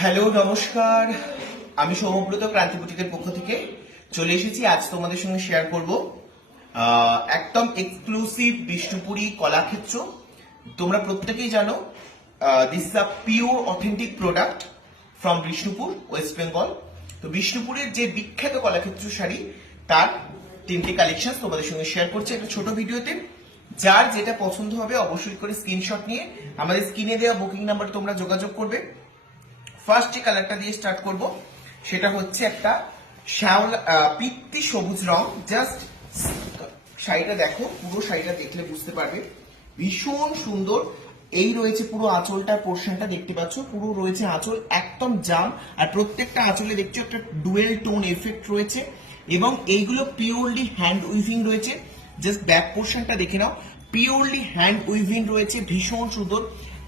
Hello নমস্কার, আমি সৌম্যব্রত ক্রান্তি বুটিকের পক্ষ থেকে চলে এসেছি। আজ তোমাদের সঙ্গে শেয়ার করব একদম এক্সক্লুসিভ বিষ্ণুপুরি কলাক্ষেত্র। তোমরা প্রত্যেকেই জানো this is a pure authentic product from Bishnupur, West Bengal. তো বিষ্ণুপুরের যে বিখ্যাত কলাক্ষেত্র শাড়ি তার তিনটি কালেকশন তোমাদের সঙ্গে শেয়ার করছি একটা ছোট ভিডিওতে। যার যেটা পছন্দ হবে অবশ্যই করে স্ক্রিনশট নিয়ে আমাদের স্ক্রিনে দেওয়া বুকিং নাম্বারে তোমরা যোগাযোগ করবে। ফার্স্ট যে কালারটা দিয়ে স্টার্ট করব সেটা হচ্ছে একটা শ্যাওলা পিত্তি সবুজ রং। জাস্ট শাড়িটা দেখো, পুরো শাড়িটা দেখলে বুঝতে পারবে ভীষণ সুন্দর। এই রয়েছে পুরো আঁচলটার পোর্শনটা দেখতে পাচ্ছ, পুরো রয়েছে আঁচল একদম জাম, আর প্রত্যেকটা আঁচলে দেখছো একটা ডুয়েল টোন এফেক্ট রয়েছে এবং এইগুলো পিওরলি হ্যান্ড উইভিং রয়েছে। জাস্ট ব্যাক পোর্শনটা দেখে নাও, পিওরলি হ্যান্ড উইভিং রয়েছে, ভীষণ সুন্দর।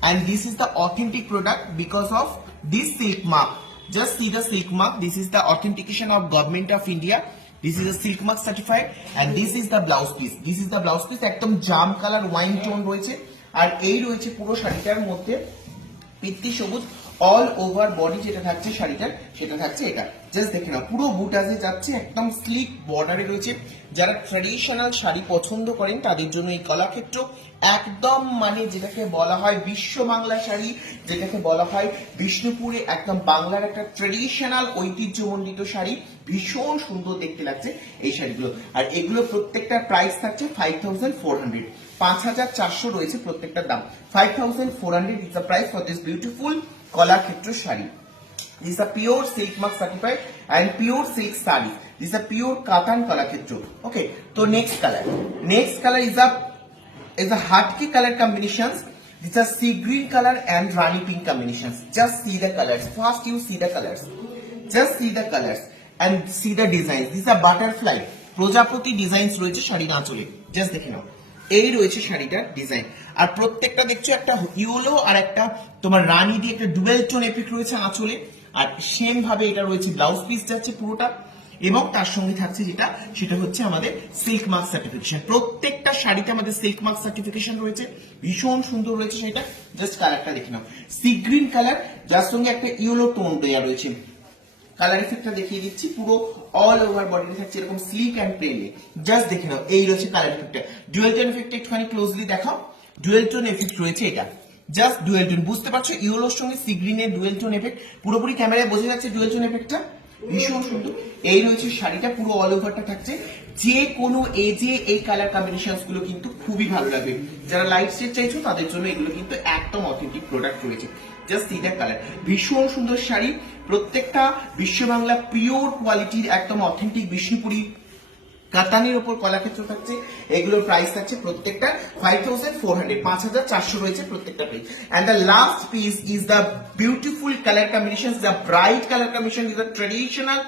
And this is the authentic product because of this silk mark. Just see the silk mark. This is the authentication of Government of India. This is a silk mark certified and this is the blouse piece. This is the blouse piece. একদম জাম colour wine tone রয়েছে আর এই রয়েছে পুরো শাড়িটার মধ্যে পিত্তি সবুজ all over body যেটা থাকছে শাড়িটার সেটা থাকছে এটা। জাস্ট দেখে নাও পুরো বুটাজে যাচ্ছে, একদম স্লিক বর্ডারে রয়েছে। যারা ট্র্যাডিশনাল শাড়ি পছন্দ করেন তাদের জন্য এই কলাক্ষেত্র একদম মানে যেটাকে বলা হয় বিশ্ব বাংলা শাড়ি, যেটাকে বলা হয় বিষ্ণুপুরে একদম বাংলার একটা ট্র্যাডিশনাল ঐতিহ্যমণ্ডিত শাড়ি। ভীষণ সুন্দর দেখতে লাগছে এই শাড়িগুলো আর এগুলো প্রত্যেকটার প্রাইস থাকছে 5400, 5400 রয়েছে প্রত্যেকটার দাম। 5400 is the price for this beautiful Kalakshetra sari. This is a pure silk mark certified and pure silk saree. This is a pure cotton Kalakshetra. Okay, so next color is a heart key color combinations. These are sea green color and rani pink combinations. Just see the colors. First you see the colors. Just see the colors and see the designs. These are butterfly প্রজাপতি designs রয়েছে শাড়ির আঁচলে। Just দেখে নাও এই রয়েছে শাড়িটার design আর প্রত্যেকটা দেখছো একটা ইয়েলো আর একটা তোমার রানী দিয়ে একটা ডুয়েল টোন এফেক্ট রয়েছে আঁচলে। আর সেম ভাবে এটা রয়েছে ব্লাউজ পিস যাচ্ছে পুরোটা এবং তার সঙ্গে থাকছে যেটা সেটা হচ্ছে আমাদের সিল্ক মার্ক সার্টিফিকেশন। প্রত্যেকটা শাড়িতে আমাদের সিল্ক মার্ক সার্টিফিকেশন রয়েছে, ভীষণ সুন্দর রয়েছে শাড়িটা। জাস্ট কালারটা দেখে নাও, সি গ্রিন কালার যার সঙ্গে একটা ইয়েলো টোন দেওয়া রয়েছে। কালার এফেক্টটা দেখিয়ে দিচ্ছি, পুরো অল ওভার বডিতে থাকছে এরকম স্লিক এন্ড প্লেনে। জাস্ট দেখে নাও এই রয়েছে কালার এফেক্টটা। ডুয়েল টোন এফেক্ট একটুখানি ক্লোজলি দেখাও, ডুয়েল টোন এফেক্ট রয়েছে এটা। জাস্ট ডুয়েল টোন বুঝতে পারছো, ইয়েলোর সঙ্গে সি গ্রিনের ডুয়েল টোন এফেক্ট পুরোপুরি ক্যামেরায় বোঝা যাচ্ছে ডুয়েল টোন এফেক্টটা। ভীষণ সুন্দর এই রয়েছে শাড়িটা, পুরো অল ওভারটা থাকছে। যে কোনো এজে এই কালার কম্বিনেশনস গুলো কিন্তু খুবই ভালো লাগবে। যারা লাইট শেড চাইছো তাদের জন্য এগুলো কিন্তু একদম অথেন্টিক প্রোডাক্ট রয়েছে। জাস্ট সি দ্য কালার, ভীষণ সুন্দর শাড়ি। প্রত্যেকটা বিশ্ব বাংলা পিওর কোয়ালিটির একদম অথেন্টিক বিষ্ণুপুরি কাতানের উপর কলাক্ষেত্র থাকছে। এগুলোর প্রাইস থাকছে প্রত্যেকটা 5400, 5400 রয়েছে প্রত্যেকটা piece. And the last piece is the beautiful colour combination, the bright colour combination is the traditional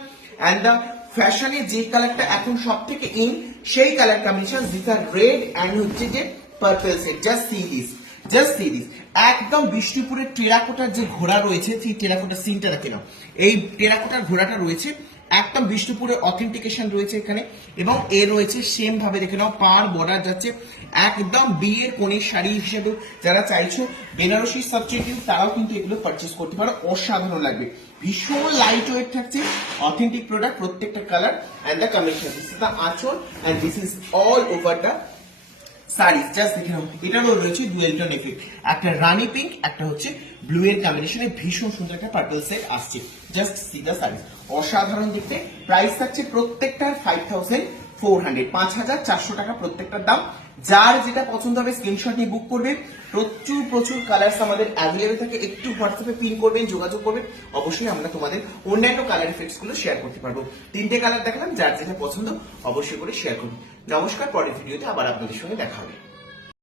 and the ফ্যাশনে যে কালারটা এখন সব থেকে ইন সেই colour combination. This are red and হচ্ছে যে purple set. Just see this, just see this. একদম বিষ্ণুপুরের টেরাকোটার যে ঘোড়া রয়েছে সেই টেরাকোটার সিনটা দেখে নাও, এই টেরাকোটার ঘোড়াটা রয়েছে একদম বিষ্ণুপুরের অথেন্টিকেশন রয়েছে এখানে এবং এ রয়েছে সেম ভাবে দেখে নাও পার বর্ডার যাচ্ছে। একদম বিয়ের কোণের শাড়ি হিসেবে যারা চাইছো বেনারসি সাবস্টিটিউট তারাও কিন্তু এগুলো পারচেস করতে পারো, অসাধারণ লাগবে। ভীষণ লাইট ওয়েট থাকছে, অথেন্টিক প্রোডাক্ট, প্রত্যেকটা colour and the combination. This is the aanchal and this is all over the sari. Just দেখে নাও এটারও রয়েছে ডুয়েল টোন এফেক্ট, একটা রানি পিঙ্ক একটা হচ্ছে ব্লু এর কম্বিনেশনে ভীষণ সুন্দর একটা পার্পল সেট আসছে। জাস্ট সি দ্য শাড়ি, অসাধারণ দেখতে। প্রাইস থাকছে প্রত্যেকটার 5400, 5400 টাকা প্রত্যেকটার দাম। যার যেটা পছন্দ হবে স্ক্রিনশট নিয়ে বুক করবেন। প্রচুর কালার্স আমাদের অ্যাভেলেবেল থাকে, একটু হোয়াটসঅ্যাপে পিন করবেন, যোগাযোগ করবেন, অবশ্যই আমরা তোমাদের অন্যান্য কালার এফেক্টস গুলো শেয়ার করতে পারবো। তিনটে কালার দেখালাম, যার যেটা পছন্দ অবশ্যই করে শেয়ার করুন। নমস্কার, পরের ভিডিওতে আবার আপনাদের সঙ্গে দেখা হবে।